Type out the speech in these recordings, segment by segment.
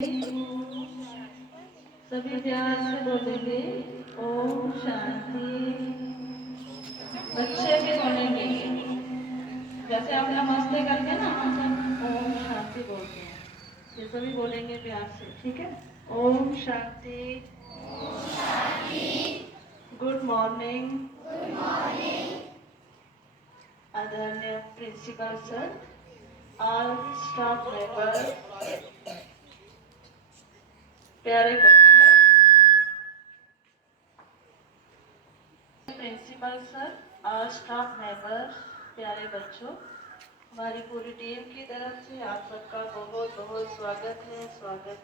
सभी प्यार से बोलेंगे ओम शांति। बच्चे भी बोलेंगे, जैसे आप नमस्ते करते हैं ना, हम सब ओम शांति बोलते हैं। ये सभी बोलेंगे प्यार से, ठीक है। ओम शांति। गुड मॉर्निंग आदरणीय principal sir, all staff member, प्यारे बच्चों, principal sir, all staff member, प्यारे बच्चों, हमारी पूरी टीम की तरफ से आप सबका बहुत बहुत स्वागत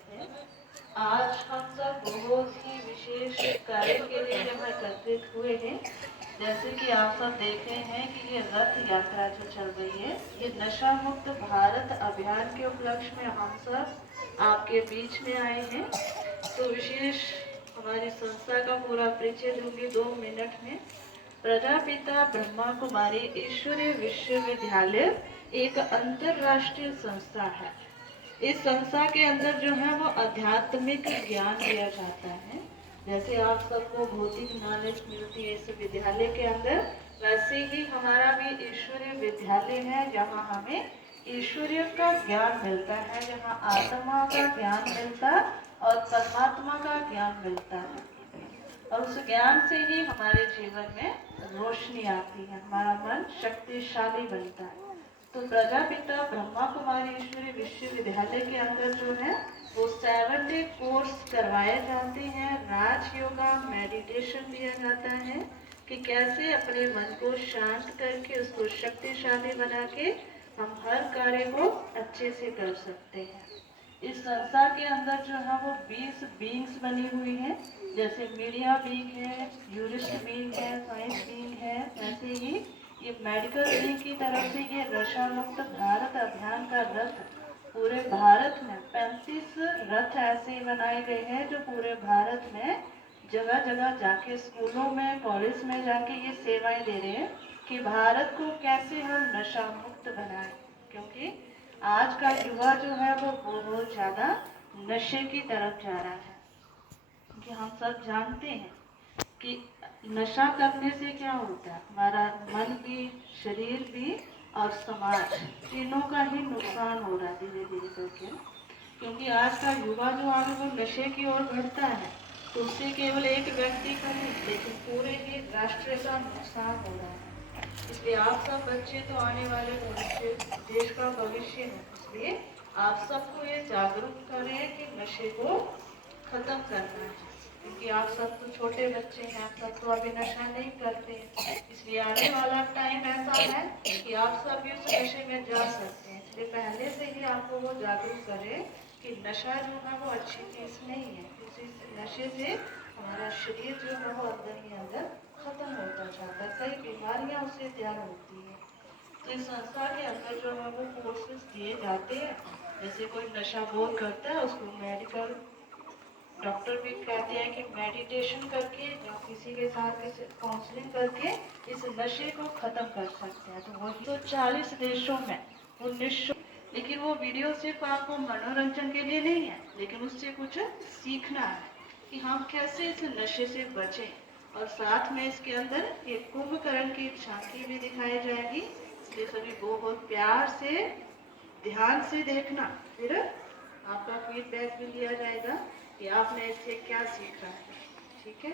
है। आज हम सब बहुत ही विशेष कार्य के लिए यहाँ एकत्रित हुए हैं। जैसे कि आप सब देख रहे हैं कि ये रथ यात्रा जो चल रही है, ये नशा मुक्त भारत अभियान के उपलक्ष्य में हम सब आपके बीच में आए हैं। तो विशेष हमारी संस्था का पूरा परिचय दूंगी 2 मिनट में। प्रजापिता ब्रह्मा कुमारी ईश्वरीय विश्वविद्यालय एक अंतरराष्ट्रीय संस्था है। इस संस्था के अंदर जो है वो आध्यात्मिक ज्ञान दिया जाता है। जैसे आप सबको भौतिक नॉलेज मिलती है इस विद्यालय के अंदर, वैसे ही हमारा भी ईश्वरीय विद्यालय है, जहाँ हमें ईश्वरीय का ज्ञान मिलता है, जहाँ आत्मा का ज्ञान मिलता है और परमात्मा का ज्ञान मिलता है। और उस ज्ञान से ही हमारे जीवन में रोशनी आती है, हमारा मन शक्तिशाली बनता है। तो प्रजापिता ब्रह्मा कुमारी ईश्वरी विश्वविद्यालय के अंदर जो है वो 7 डे कोर्स करवाए जाते हैं। राज योगा मेडिटेशन दिया जाता है कि कैसे अपने मन को शांत करके उसको शक्तिशाली बना के हम हर कार्य को अच्छे से कर सकते हैं। इस संसार के अंदर जो है वो 20 बींग्स बनी हुई है। जैसे मीडिया बींग है, यूरिस्ट बींग है, साइंस बींग है, वैसे ही ये मेडिकल बींग की तरफ से ये नशा मुक्त भारत अभियान का रथ पूरे भारत में 35 रथ ऐसे बनाए गए हैं जो पूरे भारत में जगह जगह जाके स्कूलों में, कॉलेज में जाके ये सेवाएं दे रहे हैं कि भारत को कैसे हम नशा मुक्त बनाएं। क्योंकि आज का युवा जो है वो बहुत ज्यादा नशे की तरफ जा रहा है। कि हम सब जानते हैं कि नशा करने से क्या होता है, हमारा मन भी, शरीर भी और समाज तीनों का ही नुकसान हो रहा है धीरे धीरे करके। क्योंकि आज का युवा जो आगे वो नशे की ओर बढ़ता है, तो उससे केवल एक व्यक्ति का नहीं लेकिन पूरे ही राष्ट्र का नुकसान हो रहा है। इसलिए आप सब बच्चे तो आने वाले भविष्य, देश का भविष्य है। इसलिए आप सबको ये जागरूक करें कि नशे को खत्म करना है। क्योंकि आप सब तो छोटे बच्चे हैं, आप सब तो अभी नशा नहीं करते, इसलिए आने वाला टाइम ऐसा है कि आप सब भी उस नशे में जा सकते हैं। इसलिए पहले से ही आपको वो जागरूक करें कि नशा जो है वो अच्छी चीज नहीं है। इसी नशे से हमारा शरीर जो है वो अंदर ही अंदर खत्म होता जाता है, कई बीमारियां उससे तैयार होती है। तो इस संस्था के अंदर जो है वो कोर्सेज दिए जाते हैं। जैसे कोई नशा बहुत करता है उसको मेडिकल डॉक्टर भी कहते हैं कि मेडिटेशन करके या किसी के साथ किसी काउंसलिंग करके इस नशे को खत्म कर सकते हैं। तो वही तो 40 देशों में 1900, लेकिन वो वीडियो सिर्फ आपको मनोरंजन के लिए नहीं है, लेकिन उससे कुछ सीखना है कि हम कैसे इस नशे से बचें। और साथ में इसके अंदर एक कुंभकर्ण की झांकी भी दिखाई जाएगी। इसलिए सभी बहुत प्यार से, ध्यान से देखना, फिर आपका फीडबैक भी लिया जाएगा कि आपने इससे क्या सीखा है। ठीक है,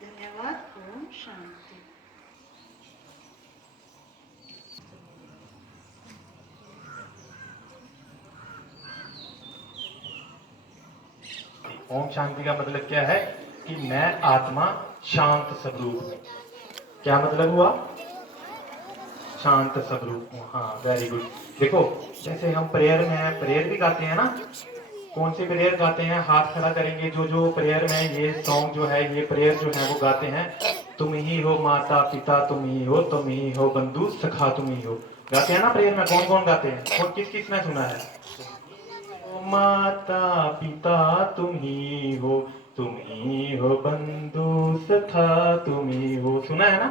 धन्यवाद। ओम शांति। ओम शांति का मतलब क्या है कि मैं आत्मा शांत स्वरूप हूँ। क्या मतलब हुआ? शांत स्वरूप हूँ। हाँ, वेरी गुड। देखो, जैसे हम प्रेयर में है, प्रेयर भी गाते हैं ना। कौन सी प्रेयर गाते हैं? हाथ खड़ा करेंगे। जो जो प्रेयर में ये सॉन्ग जो है, ये प्रेयर जो है वो गाते हैं। तुम ही हो माता पिता, तुम ही हो बंधु सखा, तुम ही हो। गाते हैं ना प्रेयर में। कौन कौन गाते हैं और किस किस ने सुना है? माता पिता तुम ही हो बंधु सखा, तुम ही हो। सुना है ना?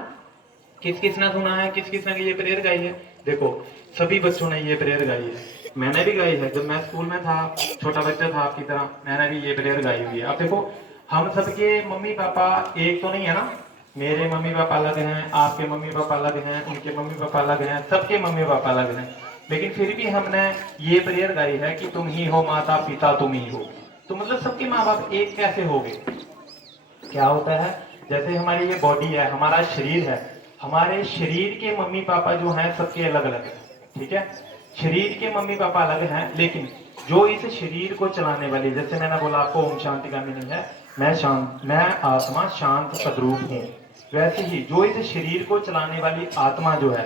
किस किस ने सुना है? किस किस ने ये प्रेयर गाई है? देखो, सभी बच्चों ने ये प्रेयर गाई है। मैंने भी गाई है, जब मैं स्कूल में था, छोटा बच्चा था आपकी तरह, मैंने भी ये प्रेयर गाई हुई है। अब देखो, हम सबके मम्मी पापा एक तो नहीं है ना, मेरे मम्मी पापा अलग हैं, आपके मम्मी पापा अलग हैं, उनके मम्मी पापा अलग हैं, सबके मम्मी पापा अलग हैं, लेकिन फिर भी हमने ये प्रेयर गाई है कि तुम ही हो माता पिता तुम ही हो। तो मतलब सबके माँ बाप एक कैसे हो गए? क्या होता है, जैसे हमारी ये बॉडी है, हमारा शरीर है, हमारे शरीर के मम्मी पापा जो हैं सबके अलग अलग हैं, ठीक है। शरीर के मम्मी पापा अलग हैं, लेकिन जो इस शरीर को चलाने वाली, जैसे मैंने बोला आपको ओम शांति का मीनिंग है, मैं आत्मा शांत सद्रूप हूँ। वैसे ही जो इस शरीर को चलाने वाली आत्मा जो है,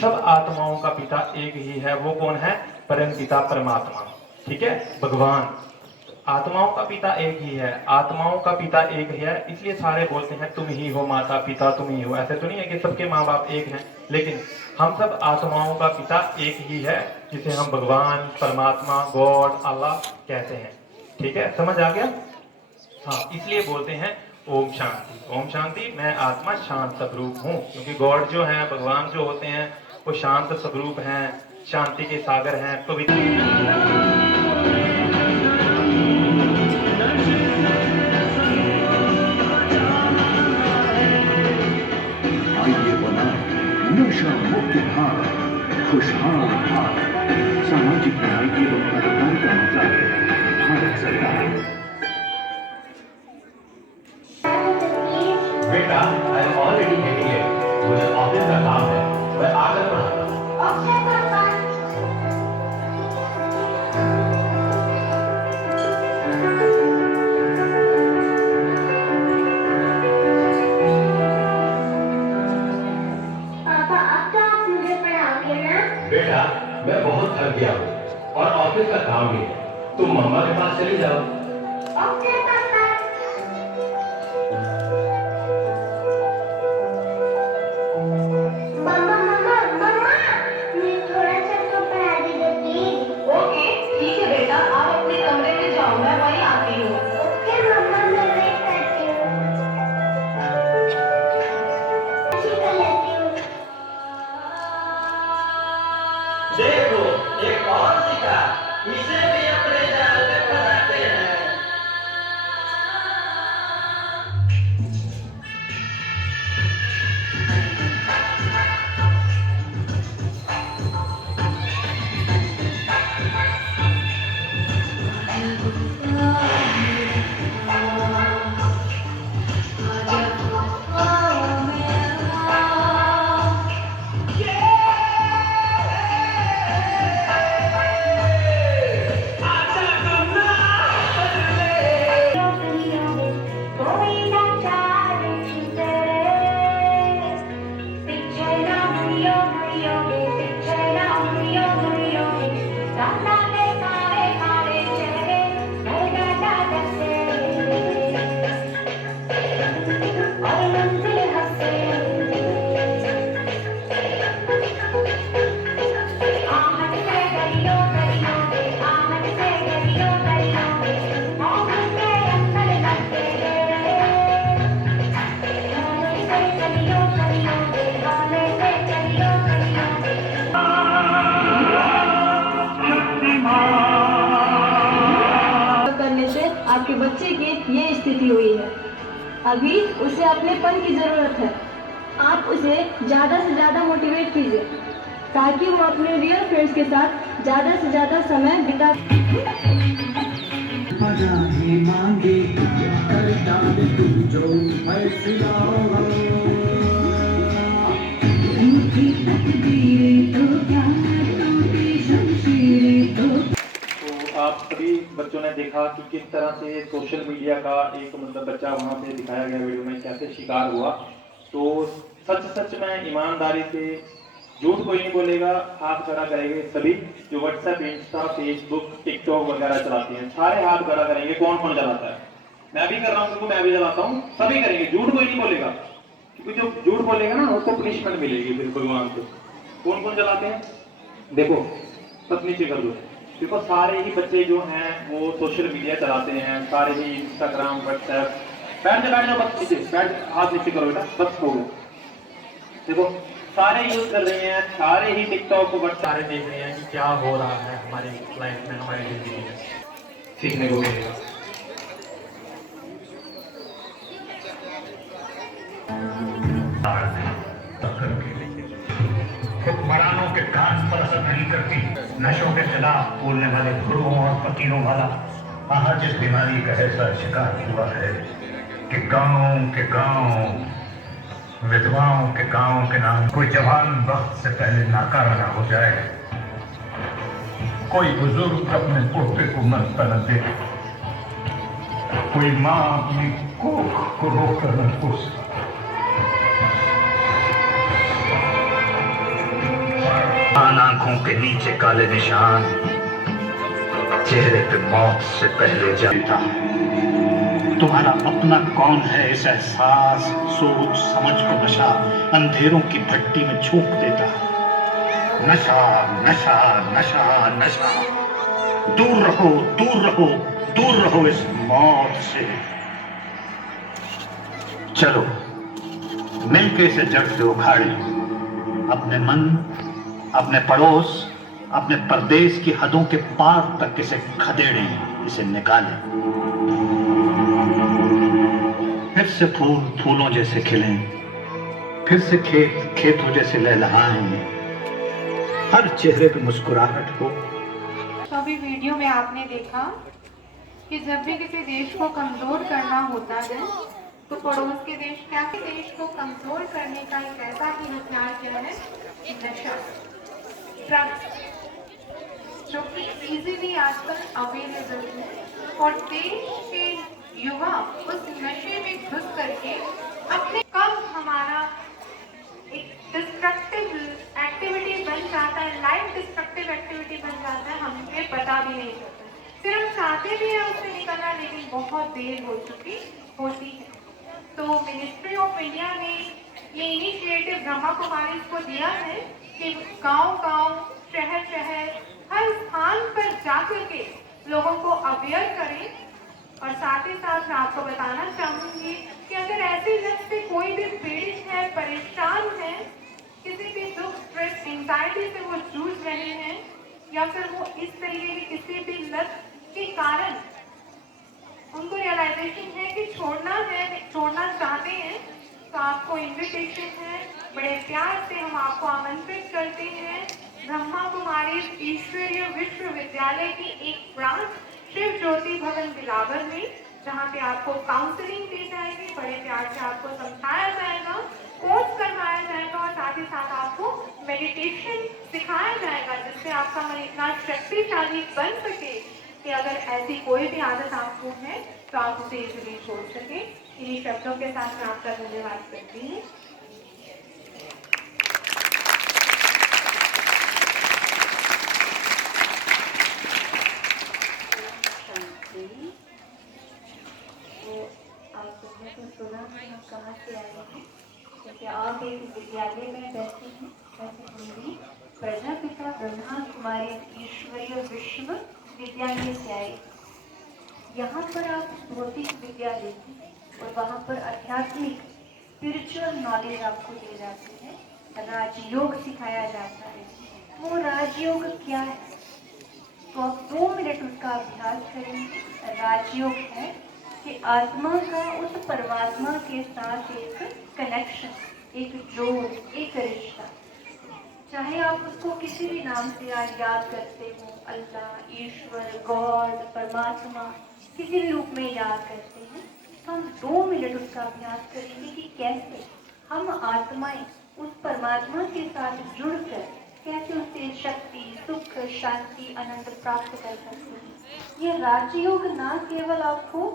सब आत्माओं का पिता एक ही है। वो कौन है? परम पिता परमात्मा, ठीक है, भगवान। आत्माओं का पिता एक ही है, आत्माओं का पिता एक ही है, इसलिए सारे बोलते हैं तुम ही हो माता पिता तुम ही हो। ऐसे तो नहीं है कि सबके माँ बाप एक हैं, लेकिन हम सब आत्माओं का पिता एक ही है, जिसे हम भगवान, परमात्मा, गॉड, अल्लाह कहते हैं। ठीक है, समझ आ गया? हाँ, इसलिए बोलते हैं ओम शांति। ओम शांति, मैं आत्मा शांत स्वरूप हूँ, क्योंकि गॉड जो है, भगवान जो होते हैं, वो शांत स्वरूप हैं, शांति के सागर हैं, पवित्र। आइए बनाए नशा मुक्त भारत, खुशहाल भारत, सामाजिक न्याय एवं अधिकारिता मंत्रालय, भारत सरकार। बेटा, I am already getting it. मुझे ऑफिस का काम है, मैं आकर पढ़ाता हूँ। ओके पापा। पापा अब तो आप मुझे पढ़ाओगे ना? बेटा, मैं बहुत थक गया हूँ और ऑफिस का काम भी है। तुम मम्मा के पास चली जाओ। ओके पापा। मम्मा मम्मा मम्मा, मुझे थोड़ा सा तो पढ़ा दीजिए प्लीज। ओके ठीक है बेटा, आप अपने कमरे में जाओ, मैं वहीं आती हूँ। ओके मम्मा, मैं वेट करती हूँ। अच्छी कर लेती हूँ। देखो, एक और सीखा, इसे भी अपने जाल में फंसाते हैं। कोई ना चाहे छुटे, पीछे ना मुड़ियो मुड़ियो गे, पीछे ना मुड़ियो मुड़ियो गे, रास्ता में काले काले चेहरे, नरगा डाटा से, और मंजिल हंसे, आहट से दरियो दरियो गे, आहट से दरियो दरियो गे, मौत के अंदर लगते गे, हाले से चलियो चलियो गे, हाले से चलियो चलियो गे। करने से आपके बच्चे की ये स्थिति हुई है। अभी उसे अपनेपन की जरूरत है। आप उसे ज्यादा से ज्यादा मोटिवेट कीजिए, ताकि वो अपने रियल फ्रेंड्स के साथ ज्यादा से ज्यादा समय बिता। पराहे मांगे कर डाल तू जो फैसला हो। उनकी तकदीरें तो क्या, टूटी शमशीरें तो। तो आप सभी बच्चों ने देखा कि किस तरह से सोशल मीडिया का एक मतलब बच्चा वहाँ पे दिखाया गया वीडियो में कैसे शिकार हुआ। तो सच सच में ईमानदारी से, झूठ कोई नहीं बोलेगा, हाथ खड़ा करेंगे सभी जो व्हाट्सएप, इंस्टा, फेसबुक, टिकटॉक वगैरह चलाते हैं, सारे हाथ खड़ा करेंगे। कौन कौन चलाता है? मैं भी कर रहा हूँ, मैं भी चलाता हूँ, सभी करेंगे, झूठ कोई नहीं बोलेगा, क्योंकि जो झूठ बोलेगा ना उसको पनिशमेंट मिलेगी फिर भगवान से। कौन कौन चलाते हैं? देखो, सब नीचे कर दो। देखो, सारे ही बच्चे जो हैं वो सोशल मीडिया चलाते हैं, सारे ही इंस्टाग्राम, व्हाट्सएप। बैठ जाओ बस नीचे, बैठ, हाथ नीचे करो बेटा, बस हो गया। देखो, सारे यूज कर रहे हैं, सारे ही टिकटॉक को सारे देख रहे हैं कि क्या हो रहा है हमारी लाइफ में, हमारी जिंदगी में, सीखने को मिलेगा। हुक्मरानों के कान पर असर नहीं करती, नशों के खिलाफ बोलने वाले गुरुओं और फकीरों वाला आज इस बीमारी का ऐसा शिकार हुआ है कि गांव विधवाओं के गांव के नाम कोई जवान वक्त से पहले नाकारा ना हो जाए, कोई बुजुर्ग अपने पोते को मरता न देखे, कोई माँ अपनी कोख को रोकर न पूछ, आंखों के नीचे काले निशान, चेहरे पे मौत से पहले जाता। तुम्हारा अपना कौन है इस एहसास, सोच समझ को नशा अंधेरों की भट्टी में झोंक देता। नशा नशा नशा नशा, दूर रहो दूर रहो दूर रहो इस मौत से। चलो मिलके इसे जड़ से उखाड़े, अपने मन, अपने पड़ोस, अपने परदेश की हदों के पार तक इसे खदेड़ें, इसे निकालें। फिर से फूल फूलों जैसे खिलें, फिर से खेत खेतों जैसे लहलहाएं, हर चेहरे पे मुस्कुराहट हो। तो अभी वीडियो में आपने देखा कि जब भी किसी देश को कमजोर करना होता है तो पड़ोस के देश क्या के देश को कमजोर करने का एक ऐसा ही हथियार क्या है, नशा, ड्रग्स, जो कि इजीली आजकल अवेलेबल है और देश के युवा उस नशे में घुस करके अपने कब हमारा एक डिस्ट्रक्टिव एक्टिविटी बन जाता है, लाइफ डिस्ट्रक्टिव एक्टिविटी बन जाता है, हमें पता भी नहीं चलता। फिर हम चाहते भी हैं उससे निकलना, लेकिन बहुत देर हो चुकी होती है। तो मिनिस्ट्री ऑफ इंडिया ने ये इनिशिएटिव ब्रह्मा कुमारीज को दिया है कि गांव-गांव, शहर-शहर, हर स्थान पर जाकर के लोगों को अवेयर करें। और साथ ही साथ मैं आपको बताना चाहूंगी कि अगर ऐसी लत से कोई भी पीड़ित है, परेशान है, किसी भी दुख, स्ट्रेस, एंजाइटी से वो जूझ रहे हैं, या फिर वो इस तरीके की किसी भी लत के कारण उनको रियलाइजेशन है कि छोड़ना चाहते हैं, तो आपको इन्विटेशन है, बड़े प्यार से हम आपको आमंत्रित करते हैं ब्रह्मा कुमारी ईश्वरीय विश्वविद्यालय की एक ब्रांच शिव ज्योति भवन बिलावर में, जहाँ पे आपको काउंसलिंग दी जाएगी, बड़े प्यार से आपको समझाया जाएगा, कोर्स करवाया जाएगा और साथ ही साथ आपको मेडिटेशन सिखाया जाएगा, जिससे आपका मन इतना शक्तिशाली बन सके कि अगर ऐसी कोई भी आदत आपको है तो आप उसे इजीली छोड़ सके। इन्हीं शब्दों के साथ मैं आपका धन्यवाद करती हूँ। सुना हम कहाँ से आए हैं, क्योंकि आप एक विद्यालय में बैठे हैं, वैसे हम भी प्रजापिता ब्रह्मा कुमारी ईश्वरीय विश्वविद्यालय से आए। यहाँ पर आप भौतिक विद्या लेते हैं और वहाँ पर आध्यात्मिक स्पिरिचुअल नॉलेज आपको दी जाती है, राजयोग सिखाया जाता है। वो राजयोग क्या है, तो आप 2 मिनट उसका अभ्यास करेंगे। राजयोग है कि आत्मा का उस परमात्मा के साथ एक कनेक्शन, एक जोड़, एक रिश्ता, चाहे आप उसको किसी भी नाम से याद करते हो, अल्लाह, ईश्वर, गॉड, परमात्मा, किसी भी रूप में याद करते हैं, तो हम 2 मिनट उसका अभ्यास करेंगे कि कैसे हम आत्माएं उस परमात्मा के साथ जुड़कर कैसे उससे शक्ति, सुख, शांति, आनंद प्राप्त कर सकते हैं। ये राजयोग ना केवल आपको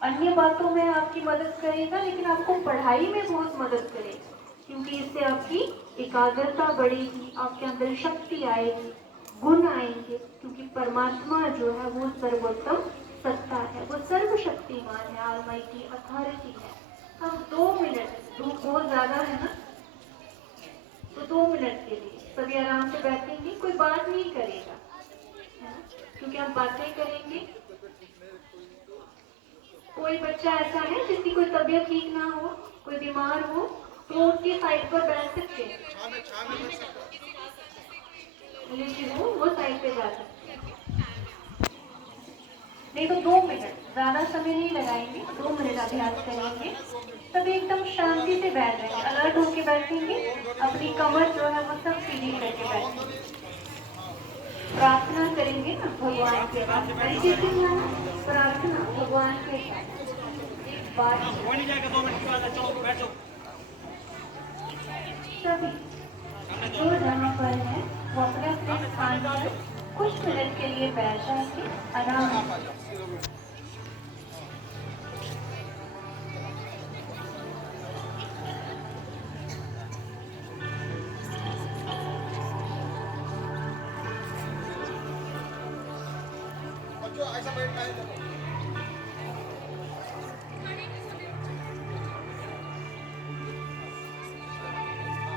अन्य बातों में आपकी मदद करेगा, लेकिन आपको पढ़ाई में बहुत मदद करेगा, क्योंकि इससे आपकी एकाग्रता बढ़ेगी, आपके अंदर शक्ति आएगी, गुण आएंगे, क्योंकि परमात्मा जो है वो सर्वोत्तम सत्ता है, वो सर्वशक्तिमान है, ऑलमाइटी अथॉरिटी है। हम 2 मिनट, धूप बहुत ज्यादा है ना, तो 2 मिनट के लिए सभी आराम से बैठेंगे, कोई बात नहीं करेगा, है ना, क्योंकि हम बातें करेंगे। कोई बच्चा ऐसा है जिसकी कोई तबीयत ठीक ना हो, कोई बीमार हो, तो उसकी साइड पर बैठ सकते हैं, लेकिन वो साइड पे जा सकते हैं। नहीं तो 2 मिनट, ज्यादा समय नहीं लगाएंगे, 2 मिनट अभ्यास करेंगे। सब एकदम शांति से बैठ जाएंगे, अलर्ट होके बैठेंगे, अपनी कमर जो है वो सब सीधी करके बैठेंगे। प्रार्थना करेंगे ना भगवान के पास, प्रार्थना भगवान के पास। एक बार सभी जो जहाँ पर है वो अपने अपने स्थान पर कुछ मिनट के लिए बैठ जाएंगे आराम से।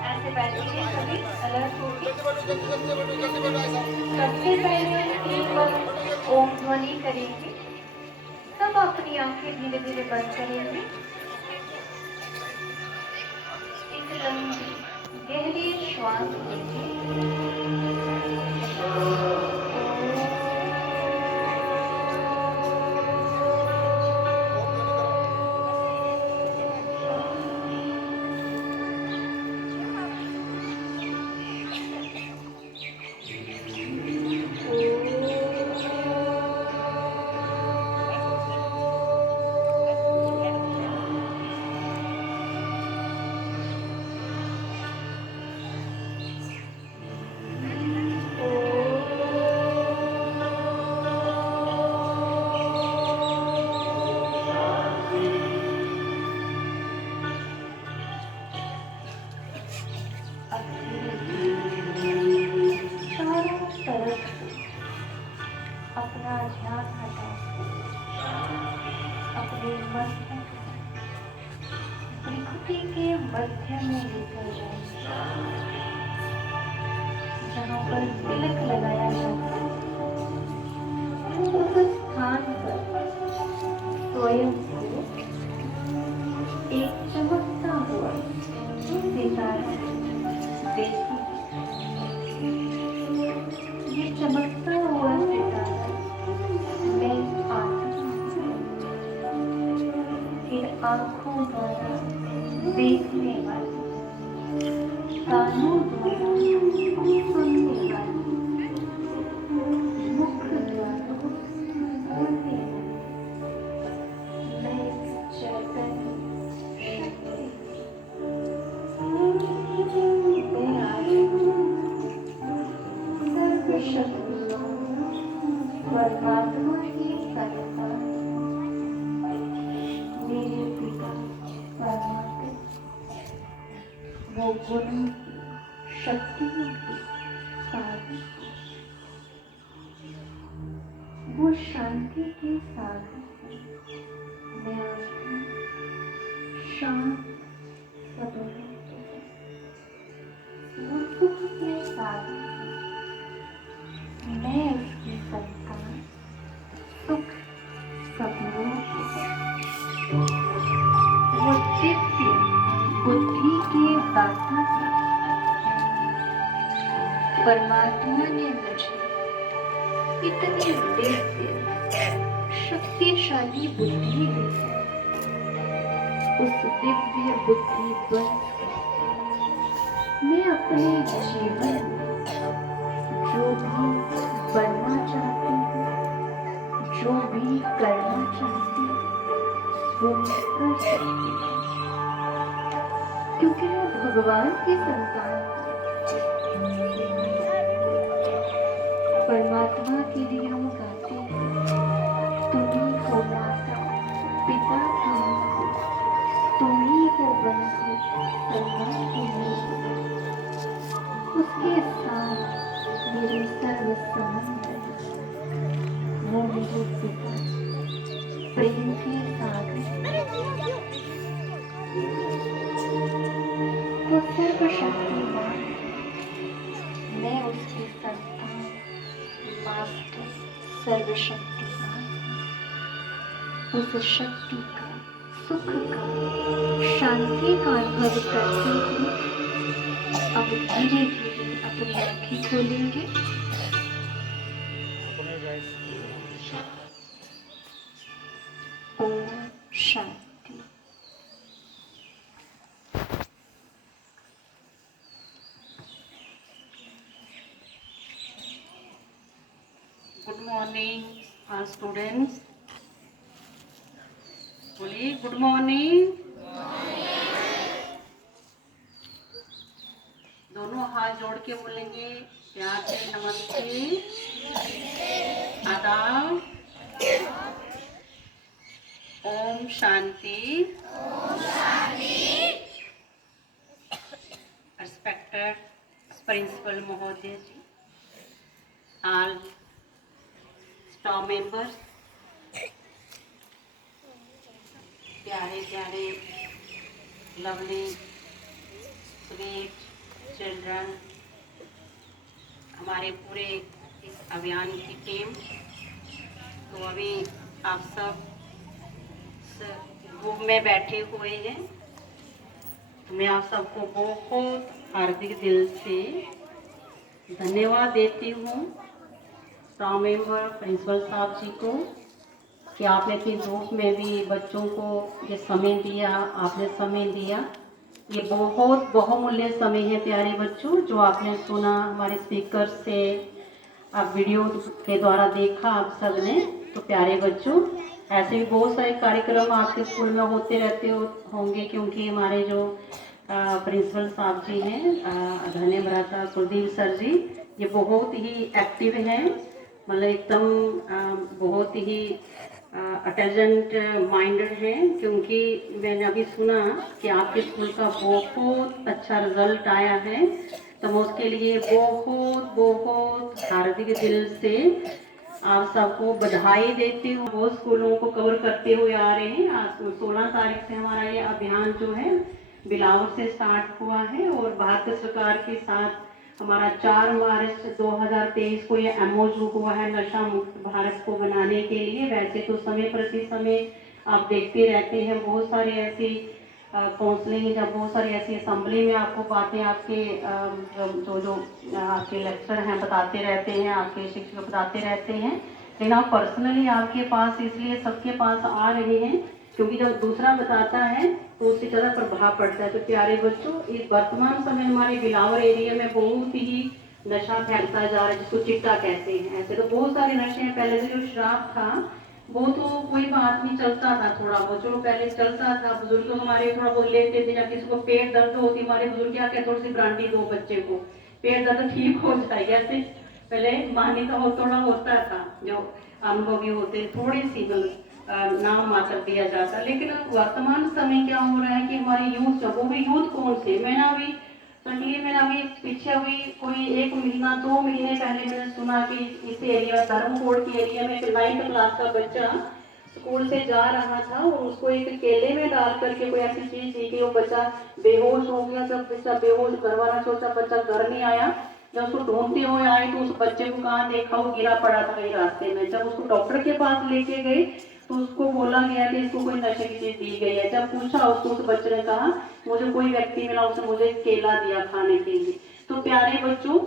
ऐसे बैठेंगे सभी अलर्ट होके। सबसे पहले 3 बार ओम ध्वनि करेंगे, तब अपनी आंखें धीरे धीरे बंद करेंगे। एक लंबी गहरी श्वास लेंगे। अपना ध्यान हटाकर अपने मन प्रकृति के मध्य में लेकर जाएंगे, जहाँ पर तिलक लगाया जाता है। उस स्थान पर स्वयं को एक चमकता हुआ सितारा देखिए। ये चमकता हुआ सितारा मैं इन आंखों द्वारा देखने वाली, कानों द्वारा सुनने वाली, मुख द्वारा बोलने वाली, मैं चैतन्य शक्ति, मैं आज सर्वशक्ति परमात्मा की संतान, मेरे पिता परमात्मा, वो गुण शक्तियों की सागर, वो शांति के सागर, मैं आज शांत स्वतंत्र, वो सुख के सागर, मैं उसकी संतान, सुख सपनों वो दिव्य बुद्धि के दाता है। परमात्मा ने मुझे इतनी दिव्य शक्तिशाली बुद्धि दी है। उस दिव्य बुद्धि बल मैं अपने जीवन में जो भी बनना चाहती हूँ, जो भी करना चाहती हूँ, वो मैं कर सकती हूँ, क्योंकि मैं भगवान की संतान हूँ। परमात्मा के लिए हम गाते हैं, तुम्ही हो माता पिता तुम्ही हो, तुम्ही हो बंधु सदा तुम्ही हो। उसके साथ मेरे सर्व संबंध है, वो मेरे पिता प्रेम के सागर, वो सर्वशक्तिमान, मैं उसकी संतान, मास्टर सर्वशक्तिमान, उस शक्ति का सुख का, शांति का अनुभव करते हुए अब धीरे धीरे अपनी आंखें खोलेंगे। ओम शांति। Good morning students. बोलिए गुड मॉर्निंग। दोनों हाथ जोड़ के बोलेंगे प्यार से नमस्ते, आदाब, ओम शांति। रिस्पेक्टेड प्रिंसिपल महोदय जी, ऑल स्टाफ मेंबर्स, प्यारे प्यारे लवली स्वीट चिल्ड्रन, हमारे पूरे इस अभियान की टीम। तो अभी आप सब ग्रुप में बैठे हुए हैं, तो मैं आप सबको बहुत हार्दिक दिल से धन्यवाद देती हूँ, स्टाफ मेंबर प्रिंसिपल साहब जी को, कि आपने अपने ग्रुप में भी बच्चों को ये समय दिया, आपने समय दिया। ये बहुत बहुमूल्य समय है प्यारे बच्चों, जो आपने सुना हमारे स्पीकर से, आप वीडियो के द्वारा देखा आप सब ने। तो प्यारे बच्चों, ऐसे भी बहुत सारे कार्यक्रम आपके स्कूल में होते रहते होंगे, क्योंकि हमारे जो प्रिंसिपल साहब जी हैं, धन्यवाद कुलदीप सर जी, ये बहुत ही एक्टिव हैं, मतलब एकदम बहुत ही अटेंजेंट माइंडेड है। क्योंकि मैंने अभी सुना कि आपके स्कूल का बहुत अच्छा रिजल्ट आया है, तो मैं उसके लिए बहुत बहुत हार्दिक दिल से आप सबको बधाई देती हूँ। बहुत स्कूलों को कवर करते हुए आ रहे हैं। आज 16 तारीख से हमारा ये अभियान जो है बिलावर से स्टार्ट हुआ है, और भारत सरकार के साथ हमारा 4 मार्च 2023 को ये एमओयू हुआ है नशा मुक्त भारत को बनाने के लिए। वैसे तो समय प्रति समय आप देखते रहते हैं बहुत सारे ऐसी काउंसलिंग, जब बहुत सारी ऐसी असेंबली में आपको बातें आपके जो आपके लेक्चर हैं बताते रहते हैं, आपके शिक्षक बताते रहते हैं, लेकिन आप पर्सनली आपके पास इसलिए सबके पास आ रहे हैं क्योंकि जब दूसरा बताता है तो उसकी तरह प्रभाव पड़ता है। तो प्यारे बच्चों, इस वर्तमान समय हमारे बिलावर एरिया में बहुत ही नशा फैलता जा रहा है, जिसको चिट्टा कहते हैं। ऐसे तो बहुत सारे नशे हैं। पहले से जो शराब था वो तो कोई बात नहीं, चलता था थोड़ा बहुत, चलो पहले चलता था, बुजुर्ग हमारे थोड़ा बहुत लेते थे। या किसी को पेट दर्द होती, हमारे बुजुर्ग क्या कहते, थोड़ी सी ब्रांडी दो बच्चे को, पेट दर्द ठीक हो जाएगा। ऐसे पहले मान्यता हो थोड़ा होता था, जो अनुभवी होते थोड़ी सी नाम मात्र दिया जाता। लेकिन वर्तमान समय क्या हो रहा है कि हमारे यूथ, वो भी यूथ कौन से, मैंने अभी पीछे अभी कोई 1 महीना 2 महीने पहले मैंने सुना कि इस एरिया धर्मकोट के एरिया में एक 9th क्लास का बच्चा स्कूल से जा रहा था और उसको एक केले में डाल करके कोई ऐसी चीज दी कि वो बच्चा बेहोश हो गया। जब बच्चा बेहोश, घर वाला सोचा बच्चा घर नहीं आया, जब उसको ढूंढते हुए आए तो उस बच्चे को कहाँ देखा, वो गिरा पड़ा था कहीं रास्ते में। जब उसको डॉक्टर के पास लेके गए तो उसको बोला गया कि इसको कोई नशे की चीज दी गई है। जब पूछा उसको, उस बच्चे ने कहा मुझे कोई व्यक्ति मिला, उसने मुझे केला दिया खाने के लिए। तो प्यारे बच्चों,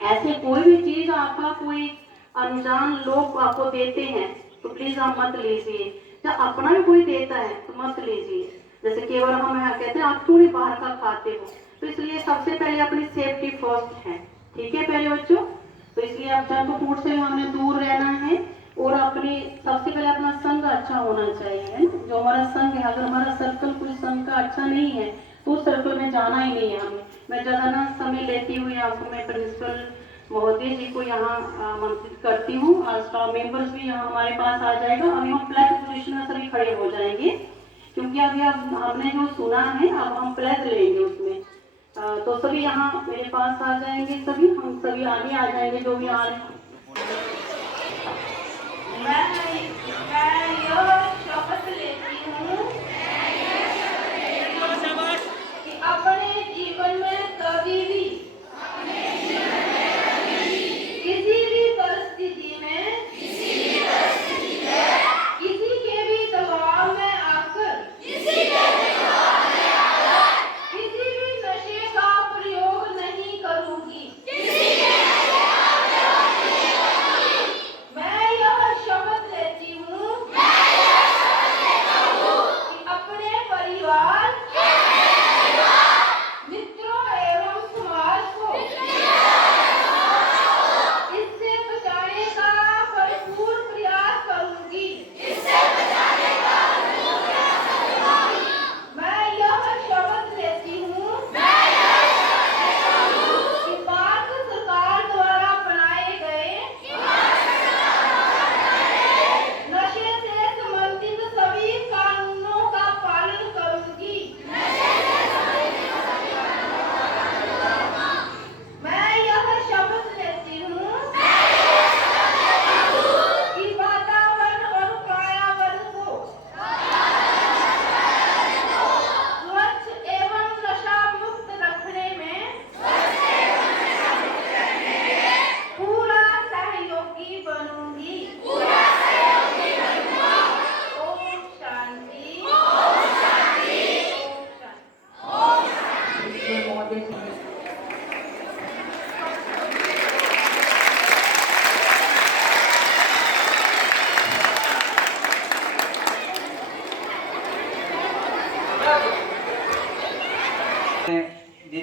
ऐसे कोई भी चीज आपका कोई अनजान लोग आपको देते हैं तो प्लीज आप मत लीजिए। जब अपना भी कोई देता है तो मत लीजिए। जैसे केवल हम कहते हैं आप क्यों नहीं बाहर का खाते हो, तो इसलिए सबसे पहले अपनी सेफ्टी फर्स्ट है, ठीक है प्यारे बच्चों। तो इसलिए आप जंक फूड से हमें दूर रहना है, और अपने सबसे पहले अपना संग अच्छा होना चाहिए। जो हमारा संग है, अगर हमारा सर्कल कुछ संग का अच्छा नहीं है तो उस सर्कल में जाना ही नहीं है हमें। मैं ज़्यादा ना समय लेती हुई आपको मैं प्रिंसिपल महोदय जी को यहाँ आमंत्रित करती हूँ। स्टाफ मेंबर्स भी यहाँ हमारे पास आ जाएगा। अभी हम प्लेज पोजिशन में सभी खड़े हो जाएंगे, क्योंकि अभी अब हमने जो सुना है अब हम प्लेज लेंगे उसमें। तो सभी यहाँ मेरे पास आ जाएंगे, हम सभी आगे आ जाएंगे जो भी आ रहे हैं। मैं यह शपथ लेती हूँ कि अपने जीवन में कभी भी किसी भी परिस्थिति में किसी के भी दबाव में आकर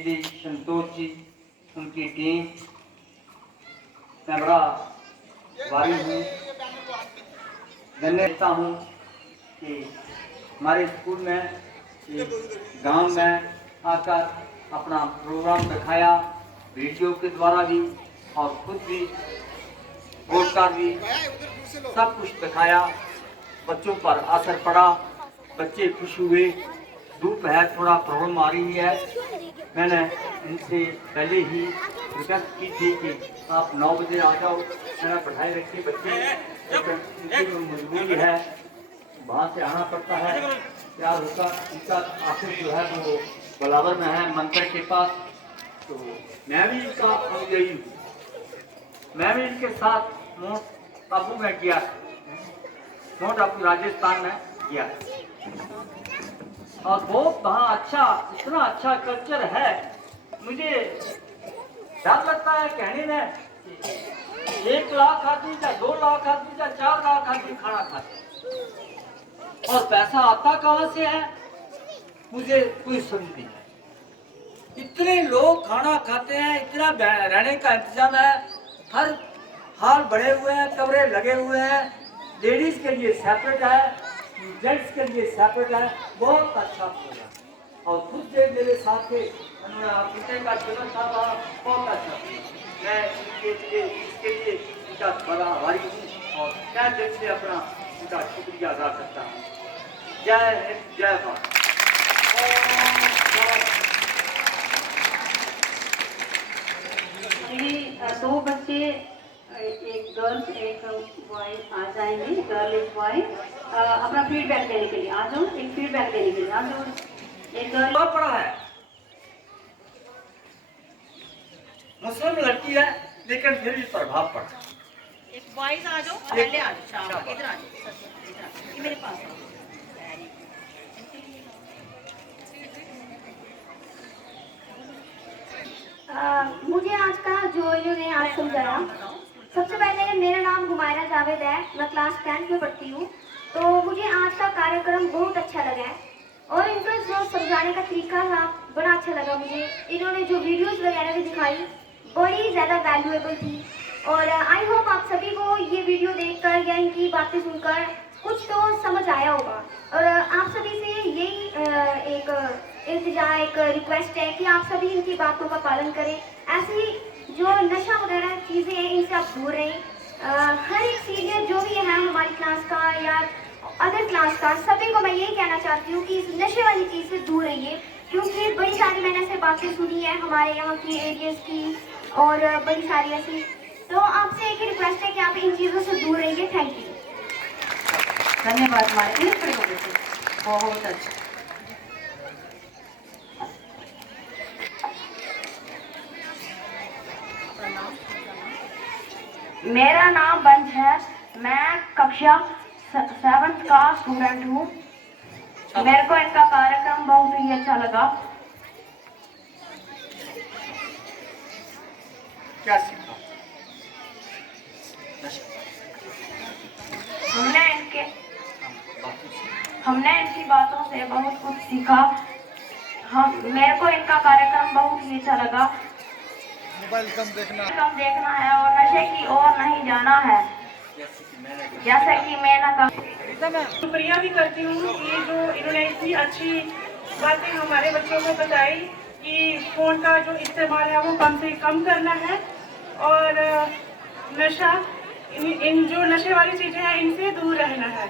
श्री संतोष जी, उनकी टीम, मैं बड़ा भारी हूँ, धन्यवाद देता हूँ कि हमारे स्कूल में, गांव में आकर अपना प्रोग्राम दिखाया, वीडियो के द्वारा भी और खुद भी बोलकर भी सब कुछ दिखाया। बच्चों पर असर पड़ा, बच्चे खुश हुए। धूप है, थोड़ा प्रॉब्लम आ रही है। मैंने इनसे पहले ही रिक्वेस्ट की थी कि आप 9 बजे आ जाओ, मेरा पढ़ाई रखिए बच्चे, इनकी मजबूरी है, वहाँ से आना पड़ता है। प्यार होकर इनका आखिर जो है वो बलावर में है, मंदिर के पास। तो मैं भी इनका अनुयायी हूँ। मैं भी इनके साथ माउंट आबू में गया, माउंट आबू राजस्थान में गया, और बहुत वहाँ अच्छा, इतना अच्छा कल्चर है। मुझे डर लगता है कहने में, 1 लाख आदमी या 2 लाख आदमी या 4 लाख आदमी खाना खाते, और पैसा आता कहाँ से है मुझे कोई समझ नहीं है। इतने लोग खाना खाते हैं, इतना रहने का इंतजाम है, हर हाल बड़े हुए हैं, कमरे लगे हुए हैं, लेडीज के लिए सेपरेट है, जेंट्स के लिए सेपरेट है। बहुत अच्छा प्रोग्राम, और खुद से मेरे साथ के पिता का जन्म था, बहुत अच्छा। मैं इसके लिए इनका बड़ा आभारी हूँ, और क्या दिल से अपना इनका शुक्रिया अदा करता हूँ। जय हिंद, जय भारत। दो बच्चे, एक गर्ल्स एक बॉय आ जाएंगे, गर्ल एक बॉय, अपना फीडबैक देने के लिए आ जाओ, एक फीडबैक देने के लिए आ जाओ। एक गर्ल बहुत बड़ा है, मुस्लिम लड़की है, लेकिन फिर भी प्रभाव पड़ा। एक बॉयज आ जाओ, पहले आ जाओ, इधर आ जाओ, ये मेरे पास आओ। मुझे आज का जो इन्होंने आज समझाया, सबसे पहले मेरा नाम हुमायरा जावेद है, मैं क्लास 10th में पढ़ती हूँ। तो मुझे आज का कार्यक्रम बहुत अच्छा लगा है, और इनका जो समझाने का तरीका था बड़ा अच्छा लगा मुझे। इन्होंने जो वीडियोस वगैरह भी दिखाई बड़ी ज़्यादा वैल्यूएबल थी, और आई होप आप सभी को ये वीडियो देखकर या इनकी बातें सुनकर कुछ तो समझ आया होगा। और आप सभी से यही एक इल्तिजा, एक रिक्वेस्ट है कि आप सभी इनकी बातों का पालन करें। ऐसी जो नशा वगैरह चीज़ें हैं इनसे आप दूर रहें। हर एक सीनियर जो भी है हमारी क्लास का या अदर क्लास का, सभी को मैं यही कहना चाहती हूँ कि इस नशे वाली चीज़ से दूर रहिए, क्योंकि बड़ी सारी मैंने ऐसे बातें सुनी है हमारे यहाँ की एरियाज़ की, और बड़ी सारी ऐसी। तो आपसे एक ही रिक्वेस्ट है कि आप इन चीज़ों से दूर रहिए। थैंक यू, धन्यवाद। हमारे बहुत अच्छा। मेरा नाम बंज है, मैं कक्षा 7th का स्टूडेंट हूँ। मेरे को इनका कार्यक्रम बहुत ही अच्छा लगा। क्या सीखा? हमने इनकी बातों से बहुत कुछ सीखा। मेरे को इनका कार्यक्रम बहुत ही अच्छा लगा। मोबाइल कम देखना है और नशे की ओर नहीं जाना है, जैसे कि मैंने कहा। शुक्रिया भी करती हूँ कि जो इन्होंने इतनी अच्छी बातें हमारे बच्चों को बताई कि फ़ोन का जो इस्तेमाल है वो कम से कम करना है, और नशा, इन जो नशे वाली चीज़ें हैं इनसे दूर रहना है।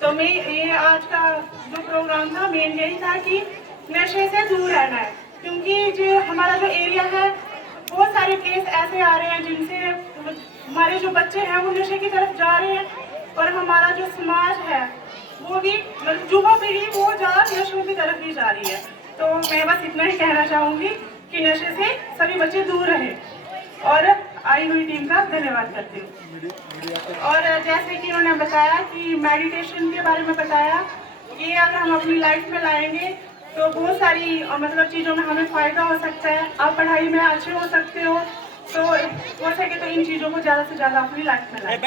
तो मैं ये आज का जो प्रोग्राम था मेन यही था कि नशे से दूर रहना है, क्योंकि जो हमारा जो एरिया है बहुत सारे केस ऐसे आ रहे हैं जिनसे हमारे जो बच्चे हैं वो नशे की तरफ जा रहे हैं, और हमारा जो समाज है वो भी, युवा पीढ़ी वो ज़्यादा नशों की तरफ ही जा रही है। तो मैं बस इतना ही कहना चाहूँगी कि नशे से सभी बच्चे दूर रहें, और आई हुई टीम का धन्यवाद करती हूँ। और जैसे कि उन्होंने बताया कि मेडिटेशन के बारे में बताया, ये अगर हम अपनी लाइफ में लाएंगे तो बहुत सारी मतलब चीज़ों में हमें फ़ायदा हो सकता है। आप पढ़ाई में अच्छे हो सकते हो, तो हो सके तो इन चीज़ों को ज़्यादा से ज़्यादा अपनी लाइफ में लाएं।